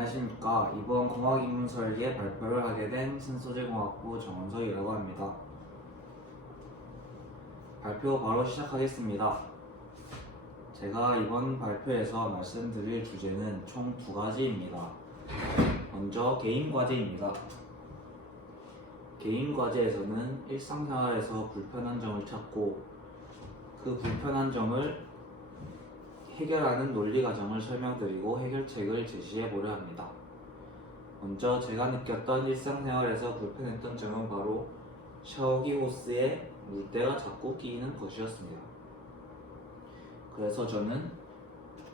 안녕하십니까. 이번 공학인문 설계 발표를 하게 된 신소재공학부 정원석이라고 합니다. 발표 바로 시작하겠습니다. 제가 이번 발표에서 말씀드릴 주제는 총 두 가지입니다. 먼저 개인과제입니다. 개인과제에서는 일상생활에서 불편한 점을 찾고 그 불편한 점을 해결하는 논리 과정을 설명드리고 해결책을 제시해 보려 합니다. 먼저 제가 느꼈던 일상생활에서 불편했던 점은 바로 샤워기 호스에 물때가 자꾸 끼이는 것이었습니다. 그래서 저는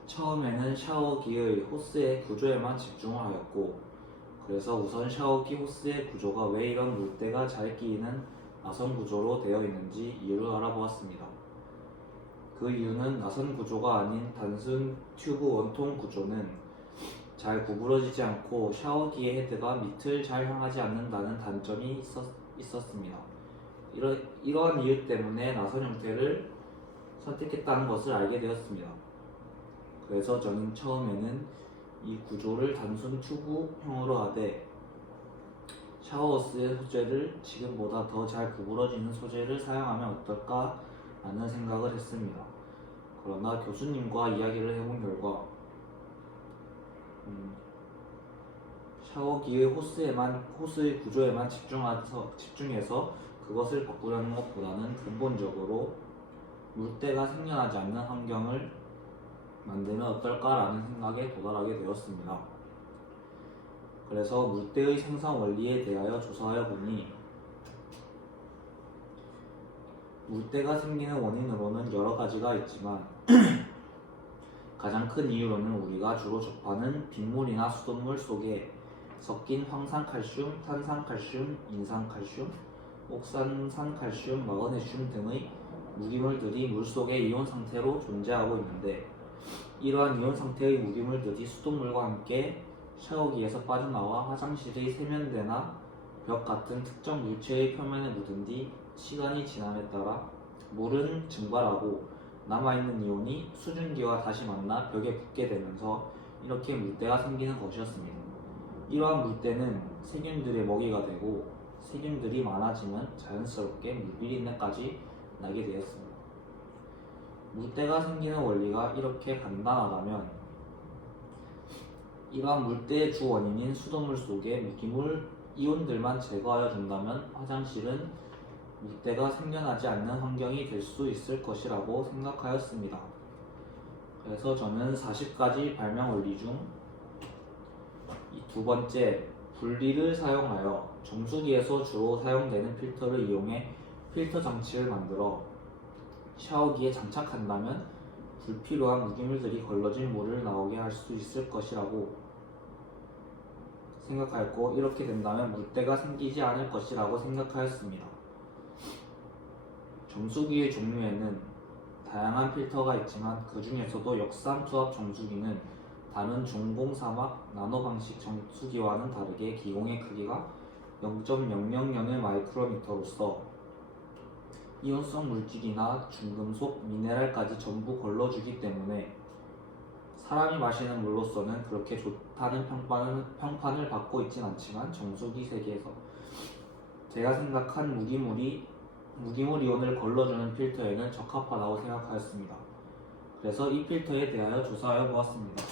처음에는 샤워기의 호스의 구조에만 집중을 하였고, 그래서 우선 샤워기 호스의 구조가 왜 이런 물때가 잘 끼이는 나선 구조로 되어 있는지 이유를 알아보았습니다. 그 이유는 나선 구조가 아닌 단순 튜브 원통 구조는 잘 구부러지지 않고 샤워기의 헤드가 밑을 잘 향하지 않는다는 단점이 있었습니다. 이러한 이유 때문에 나선 형태를 선택했다는 것을 알게 되었습니다. 그래서 저는 처음에는 이 구조를 단순 튜브형으로 하되 샤워호스의 소재를 지금보다 더 잘 구부러지는 소재를 사용하면 어떨까 라는 생각을 했습니다. 그러나 교수님과 이야기를 해본 결과 샤워기의 호스의 구조에만 집중해서 그것을 바꾸려는 것보다는 근본적으로 물때가 생겨나지 않는 환경을 만들면 어떨까라는 생각에 도달하게 되었습니다. 그래서 물때의 생성 원리에 대하여 조사하여 보니 물때가 생기는 원인으로는 여러 가지가 있지만 가장 큰 이유로는 우리가 주로 접하는 빗물이나 수돗물 속에 섞인 황산칼슘, 탄산칼슘, 인산칼슘, 옥산산칼슘, 마그네슘 등의 무기물들이 물속의 이온 상태로 존재하고 있는데, 이러한 이온 상태의 무기물들이 수돗물과 함께 샤워기에서 빠져나와 화장실의 세면대나 벽 같은 특정 물체의 표면에 묻은 뒤 시간이 지남에 따라 물은 증발하고 남아있는 이온이 수증기와 다시 만나 벽에 붙게 되면서 이렇게 물때가 생기는 것이었습니다. 이러한 물때는 세균들의 먹이가 되고 세균들이 많아지면 자연스럽게 물비린내까지 나게 되었습니다. 물때가 생기는 원리가 이렇게 간단하다면 이러한 물때의 주 원인인 수돗물 속의 무기물 이온들만 제거하여 준다면 화장실은 물때가 생겨나지 않는 환경이 될 수 있을 것이라고 생각하였습니다. 그래서 저는 40가지 발명 원리 중 이 두 번째, 분리를 사용하여 정수기에서 주로 사용되는 필터를 이용해 필터 장치를 만들어 샤워기에 장착한다면 불필요한 무기물들이 걸러진 물을 나오게 할 수 있을 것이라고 생각하였고, 이렇게 된다면 물때가 생기지 않을 것이라고 생각하였습니다. 정수기의 종류에는 다양한 필터가 있지만 그 중에서도 역삼투압 정수기는 다른 중공사막 나노 방식 정수기와는 다르게 기공의 크기가 0.000의 마이크로미터로서 이온성 물질이나 중금속, 미네랄까지 전부 걸러주기 때문에 사람이 마시는 물로서는 그렇게 좋다는 평판을 받고 있진 않지만 정수기 세계에서 제가 생각한 무기물 이온을 걸러주는 필터에는 적합하다고 생각하였습니다. 그래서 이 필터에 대하여 조사하여 보았습니다.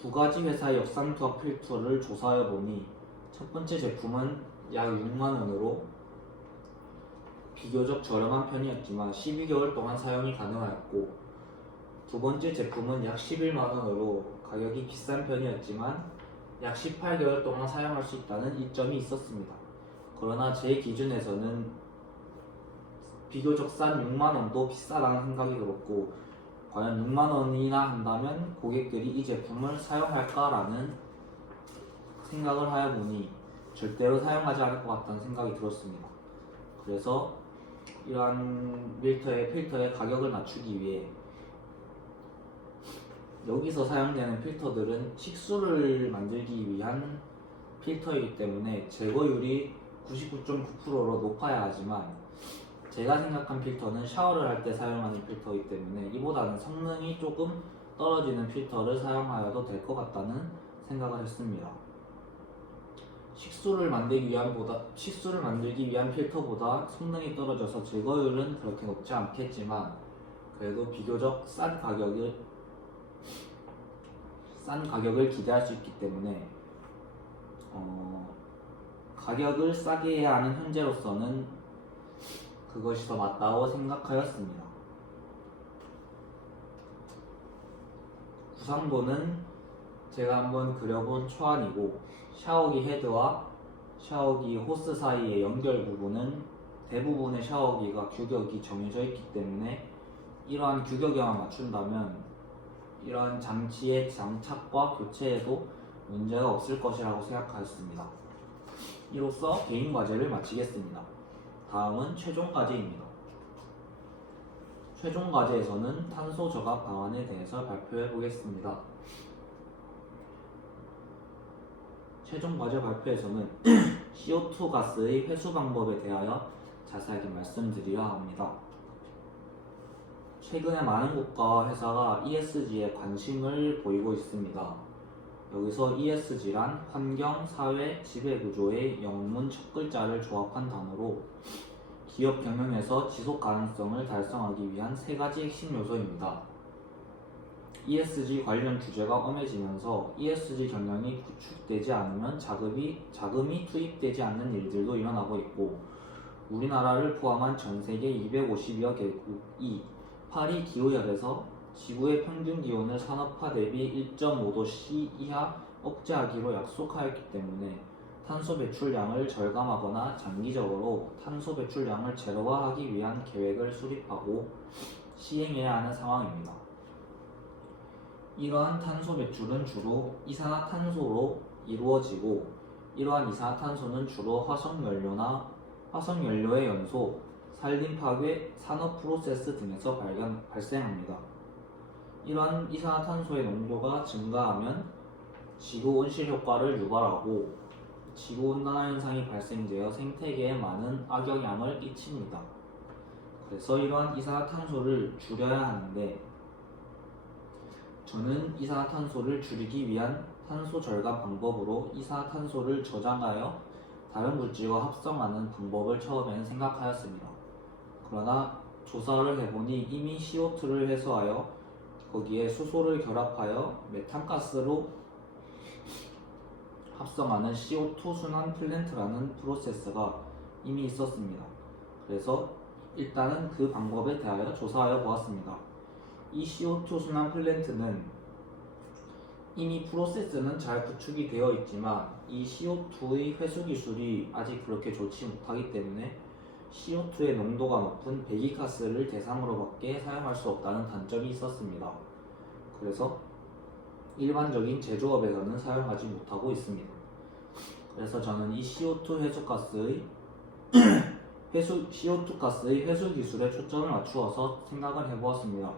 두 가지 회사의 역삼투압 필터를 조사하여 보니 첫 번째 제품은 약 6만원으로 비교적 저렴한 편이었지만 12개월 동안 사용이 가능하였고, 두 번째 제품은 약 11만원으로 가격이 비싼 편이었지만 약 18개월 동안 사용할 수 있다는 이점이 있었습니다. 그러나 제 기준에서는 비교적 싼 6만원도 비싸다는 생각이 들었고, 과연 6만원이나 한다면 고객들이 이 제품을 사용할까라는 생각을 하여 보니 절대로 사용하지 않을 것 같다는 생각이 들었습니다. 그래서 이러한 필터의 가격을 낮추기 위해 여기서 사용되는 필터들은 식수를 만들기 위한 필터이기 때문에 제거율이 99.9%로 높아야 하지만 제가 생각한 필터는 샤워를 할 때 사용하는 필터이기 때문에 이보다는 성능이 조금 떨어지는 필터를 사용하여도 될 것 같다는 생각을 했습니다. 식수를 만들기 위한 필터보다 성능이 떨어져서 제거율은 그렇게 높지 않겠지만 그래도 비교적 싼 가격을 기대할 수 있기 때문에 가격을 싸게 해야 하는 현재로서는 그것이 더 맞다고 생각하였습니다. 구상도는 제가 한번 그려본 초안이고 샤워기 헤드와 샤워기 호스 사이의 연결 부분은 대부분의 샤워기가 규격이 정해져 있기 때문에 이러한 규격에만 맞춘다면 이러한 장치의 장착과 교체에도 문제가 없을 것이라고 생각하였습니다. 이로써 개인 과제를 마치겠습니다. 다음은 최종 과제입니다. 최종 과제에서는 탄소 저감 방안에 대해서 발표해 보겠습니다. 최종 과제 발표에서는 CO2 가스의 회수 방법에 대하여 자세하게 말씀드려야 합니다. 최근에 많은 국가와 회사가 ESG에 관심을 보이고 있습니다. 여기서 ESG란 환경, 사회, 지배구조의 영문 첫 글자를 조합한 단어로 기업 경영에서 지속 가능성을 달성하기 위한 세 가지 핵심 요소입니다. ESG 관련 규제가 엄해지면서 ESG 경영이 구축되지 않으면 자금이 투입되지 않는 일들도 일어나고 있고 우리나라를 포함한 전 세계 250여 개국이 파리 기후협에서 지구의 평균 기온을 산업화 대비 1.5도C 이하 억제하기로 약속하였기 때문에 탄소 배출량을 절감하거나 장기적으로 탄소 배출량을 제로화하기 위한 계획을 수립하고 시행해야 하는 상황입니다. 이러한 탄소 배출은 주로 이산화탄소로 이루어지고 이러한 이산화탄소는 주로 화석연료의 연소, 산림 파괴, 산업 프로세스 등에서 발생합니다. 이러한 이산화탄소의 농도가 증가하면 지구 온실 효과를 유발하고 지구 온난화 현상이 발생되어 생태계에 많은 악영향을 끼칩니다. 그래서 이러한 이산화탄소를 줄여야 하는데 저는 이산화탄소를 줄이기 위한 탄소 절감 방법으로 이산화탄소를 저장하여 다른 물질과 합성하는 방법을 처음에는 생각하였습니다. 그러나 조사를 해보니 이미 CO2를 해소하여 거기에 수소를 결합하여 메탄가스로 합성하는 CO2 순환 플랜트라는 프로세스가 이미 있었습니다. 그래서 일단은 그 방법에 대하여 조사하여 보았습니다. 이 CO2 순환 플랜트는 이미 프로세스는 잘 구축이 되어 있지만 이 CO2의 회수 기술이 아직 그렇게 좋지 못하기 때문에 CO2의 농도가 높은 배기가스를 대상으로밖에 사용할 수 없다는 단점이 있었습니다. 그래서 일반적인 제조업에서는 사용하지 못하고 있습니다. 그래서 저는 이 CO2 가스의 회수 기술에 초점을 맞추어서 생각을 해보았습니다.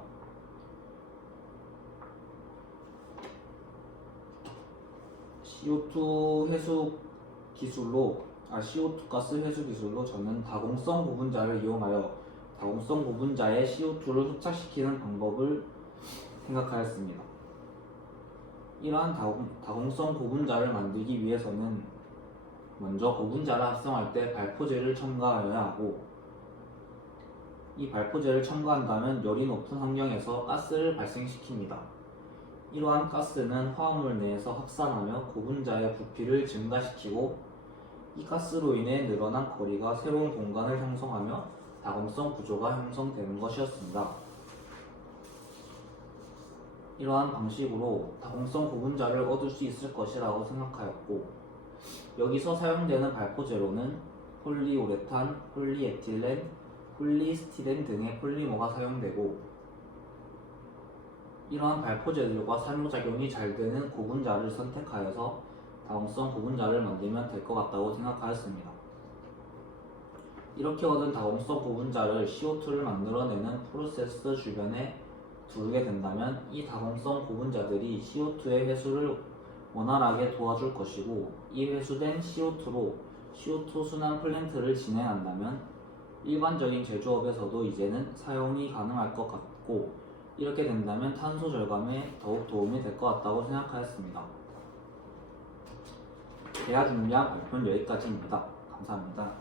CO2 가스 회수 기술로 저는 다공성 고분자를 이용하여 다공성 고분자에 CO2를 흡착시키는 방법을 생각하였습니다. 이러한 다공성 고분자를 만들기 위해서는 먼저 고분자를 합성할 때 발포제를 첨가하여야 하고 이 발포제를 첨가한다면 열이 높은 환경에서 가스를 발생시킵니다. 이러한 가스는 화합물 내에서 확산하며 고분자의 부피를 증가시키고 이 가스로 인해 늘어난 거리가 새로운 공간을 형성하며 다공성 구조가 형성되는 것이었습니다. 이러한 방식으로 다공성 고분자를 얻을 수 있을 것이라고 생각하였고 여기서 사용되는 발포제로는 폴리우레탄, 폴리에틸렌, 폴리스티렌 등의 폴리머가 사용되고 이러한 발포제들과 상호작용이 잘 되는 고분자를 선택하여서 다공성 고분자를 만들면 될 것 같다고 생각하였습니다. 이렇게 얻은 다공성 고분자를 CO2를 만들어내는 프로세스 주변에 두르게 된다면 이 다공성 고분자들이 CO2의 회수를 원활하게 도와줄 것이고 이 회수된 CO2로 CO2 순환 플랜트를 진행한다면 일반적인 제조업에서도 이제는 사용이 가능할 것 같고 이렇게 된다면 탄소 절감에 더욱 도움이 될 것 같다고 생각하였습니다. 대화 준비한 발표는 여기까지입니다. 감사합니다.